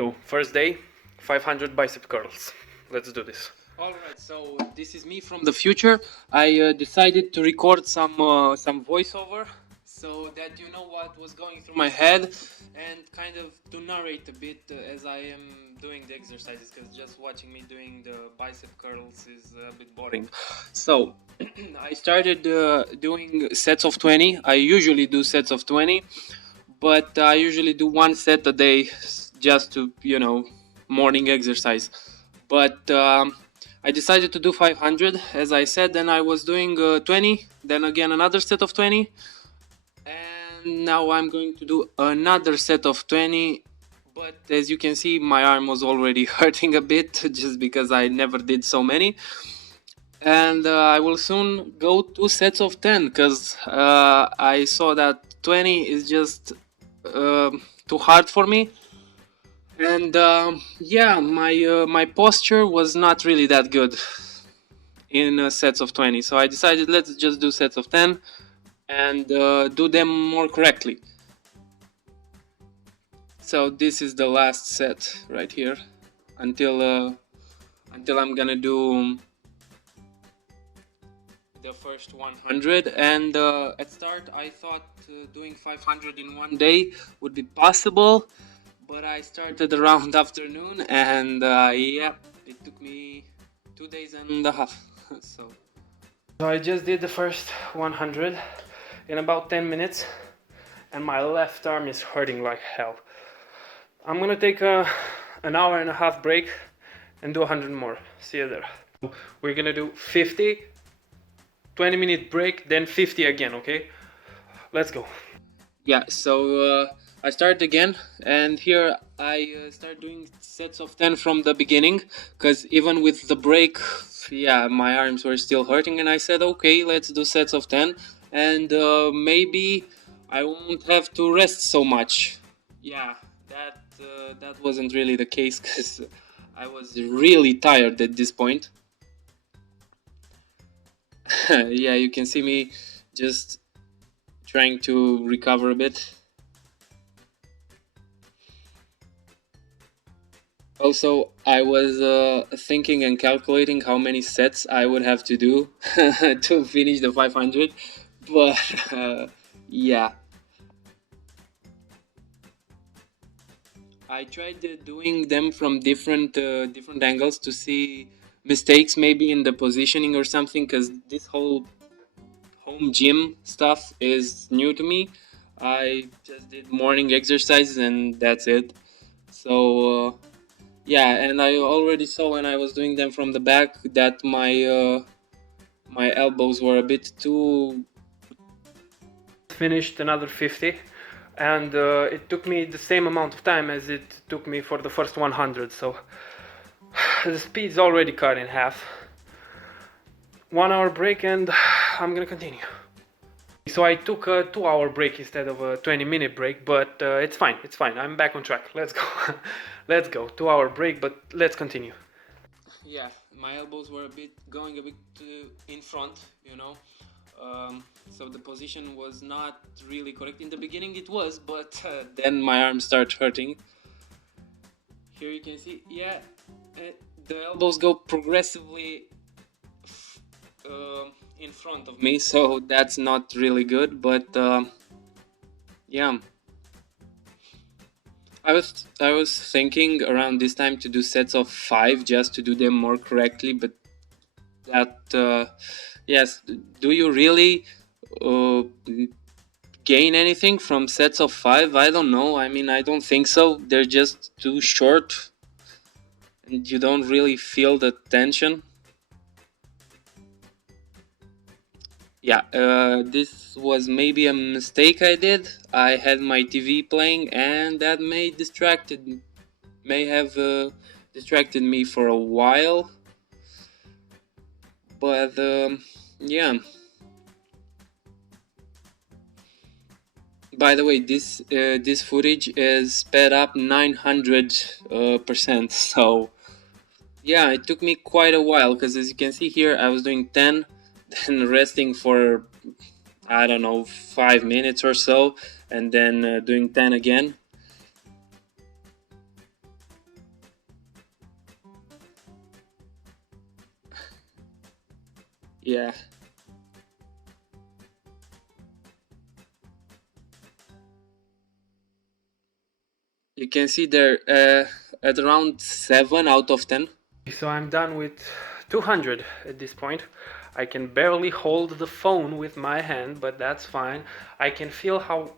Go. First day, 500 bicep curls. Let's do this. Alright, so this is me from the future. I decided to record some voiceover so that you know what was going through my head and kind of to narrate a bit as I am doing the exercises, because just watching me doing the bicep curls is a bit boring. So I started doing sets of 20. I usually do sets of 20, but I usually do one set a day just to, morning exercise. But I decided to do 500, as I said. Then I was doing 20, then again another set of 20, and now I'm going to do another set of 20. But as you can see, my arm was already hurting a bit just because I never did so many. And I will soon go 2 sets of 10 because I saw that 20 is just too hard for me. And my posture was not really that good in sets of 20, so I decided let's just do sets of 10 and do them more correctly. So this is the last set right here until I'm gonna do the first 100. And at start I thought doing 500 in one day would be possible, but I started around afternoon, and it took me 2 days and a half. So I just did the first 100 in about 10 minutes and my left arm is hurting like hell. I'm gonna take an hour and a half break and do 100 more. See you there. We're gonna do 50, 20-minute break, then 50 again, okay? Let's go. yeah, so I started again, and here I start doing sets of 10 from the beginning, because even with the break, my arms were still hurting, and I said, okay, let's do sets of 10, and maybe I won't have to rest so much. That wasn't really the case, because I was really tired at this point. Yeah, you can see me just trying to recover a bit. Also, I was thinking and calculating how many sets I would have to do to finish the 500, but yeah. I tried doing them from different angles to see mistakes maybe in the positioning or something, because this whole home gym stuff is new to me. I just did morning exercises and that's it. So and I already saw when I was doing them from the back that my elbows were a bit too. Finished another 50 and it took me the same amount of time as it took me for the first 100, so the speed's already cut in half. 1 hour break and I'm gonna continue. So I took a 2-hour break instead of a 20-minute break, but it's fine, I'm back on track. Let's go. Let's go. 2-hour break, but let's continue. Yeah, my elbows were going a bit in front, so the position was not really correct. In the beginning it was, but then my arm started hurting. Here you can see, the elbows go progressively in front of me, so that's not really good, but I was thinking around this time to do sets of 5 just to do them more correctly, but that yes, do you really gain anything from sets of 5? I don't know. I mean, I don't think so. They're just too short and you don't really feel the tension. This was maybe a mistake I did. I had my TV playing and that may have distracted me for a while, but by the way, this footage is sped up 900%, so it took me quite a while, because as you can see here I was doing 10, then resting for, I don't know, 5 minutes or so, and then doing 10 again. Yeah. You can see there at around 7 out of 10. So I'm done with 200 at this point. I can barely hold the phone with my hand, but that's fine. I can feel how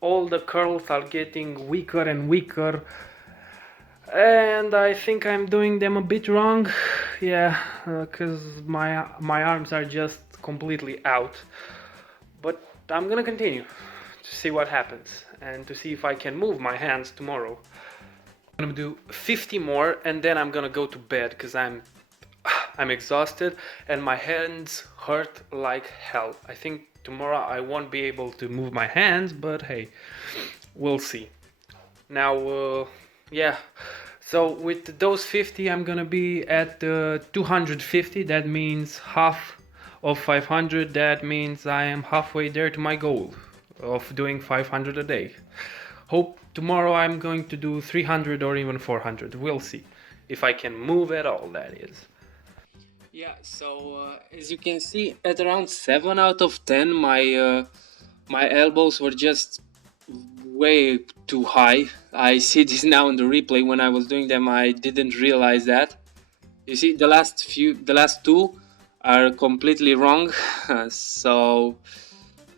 all the curls are getting weaker and weaker, and I think I'm doing them a bit wrong. Yeah, because my arms are just completely out. But I'm gonna continue to see what happens and to see if I can move my hands tomorrow. I'm gonna do 50 more and then I'm gonna go to bed because I'm exhausted and my hands hurt like hell. I think tomorrow I won't be able to move my hands, but hey, we'll see. Now, yeah. So with those 50, I'm gonna be at 250. That means half of 500. That means I am halfway there to my goal of doing 500 a day. Hope tomorrow I'm going to do 300 or even 400. We'll see if I can move at all. That is. Yeah, so as you can see, at around 7 out of 10, my elbows were just way too high. I see this now in the replay. When I was doing them, I didn't realize that. You see, the last two are completely wrong. So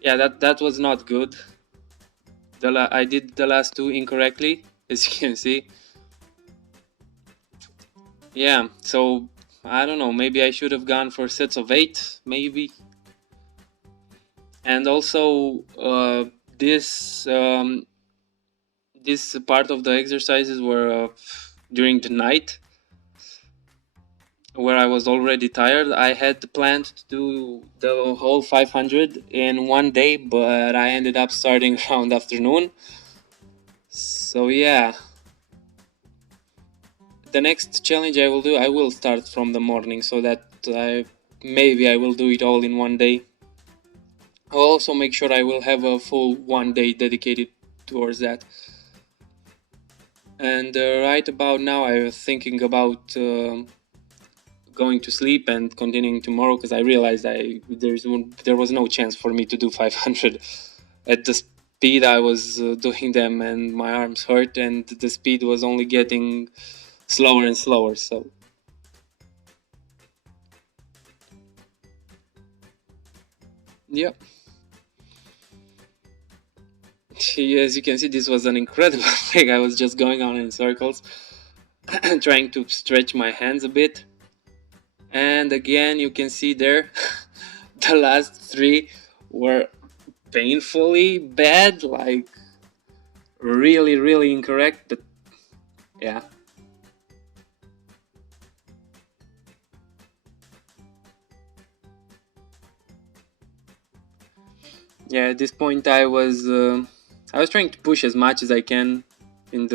yeah, that was not good. I did the last two incorrectly, as you can see. Yeah, so I don't know, maybe I should have gone for sets of 8, maybe. And also this part of the exercises were during the night, where I was already tired. I had planned to do the whole 500 in one day, but I ended up starting around afternoon. So yeah, the next challenge I will do, I will start from the morning, so that maybe I will do it all in one day. I'll also make sure I will have a full one day dedicated towards that. And right about now, I was thinking about going to sleep and continuing tomorrow, because I realized there was no chance for me to do 500 at the speed I was doing them, and my arms hurt, and the speed was only getting slower and slower. So yeah. As you can see, this was an incredible thing. I was just going on in circles, trying to stretch my hands a bit. And again, you can see there, the last three were painfully bad, like really, really incorrect. But yeah. Yeah, at this point I was trying to push as much as I can in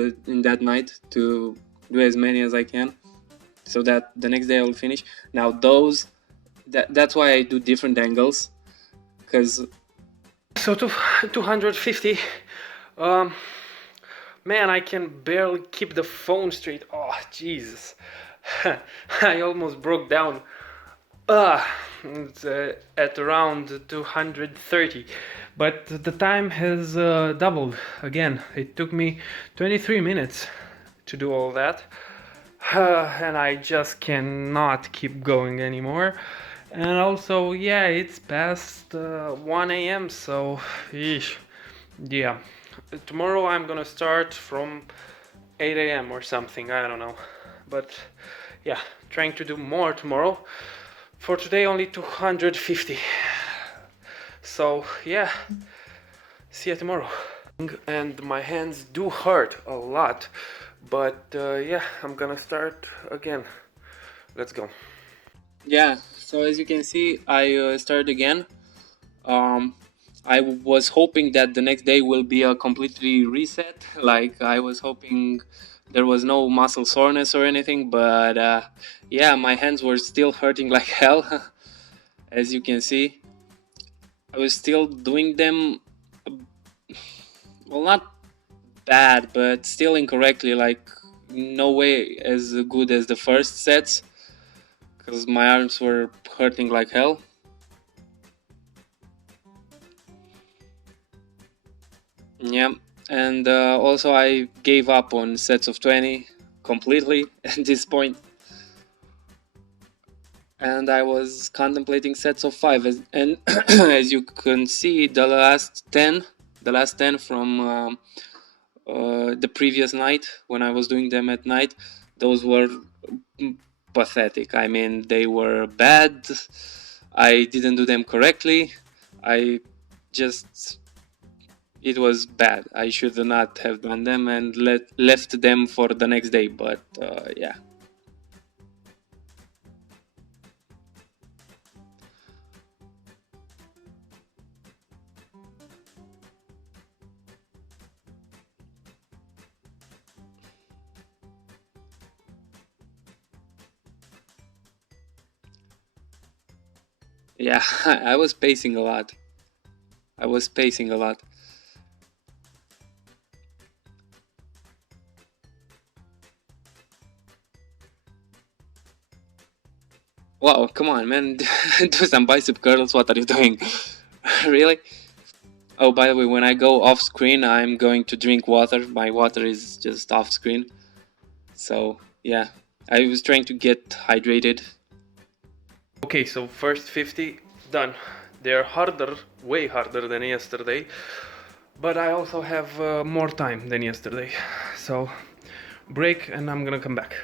that night, to do as many as I can, so that the next day I will finish. Now that's why I do different angles, because So to 250. Man, I can barely keep the phone straight. Oh, Jesus. I almost broke down. It's at around 230. But the time has doubled again. It took me 23 minutes to do all that. And I just cannot keep going anymore. And also, yeah, it's past 1 a.m. So, eesh. Yeah. Tomorrow I'm gonna start from 8 a.m. or something. I don't know. But yeah, trying to do more tomorrow. For today, only 250. So yeah, see you tomorrow. And my hands do hurt a lot. But yeah, I'm gonna start again. Let's go. yeah. So as you can see, I started again. I was hoping that the next day will be a completely reset. Like, I was hoping there was no muscle soreness or anything, but yeah, my hands were still hurting like hell. As you can see, I was still doing them, well, not bad, but still incorrectly. Like, no way as good as the first sets. because my arms were hurting like hell. Yeah, and also I gave up on sets of 20 completely at this point, and I was contemplating sets of 5. And as you can see, the last 10 from the previous night, when I was doing them at night, those were pathetic. I mean, they were bad. I didn't do them correctly. I just, it was bad. I should not have done them and left them for the next day. But yeah. Yeah, I was pacing a lot. Wow, come on, man. Do some bicep curls. What are you doing? Really? Oh, by the way, when I go off screen, I'm going to drink water. My water is just off screen. So, yeah. I was trying to get hydrated. Okay, so first 50 done. They're harder, way harder than yesterday, but I also have more time than yesterday. So break and I'm gonna come back.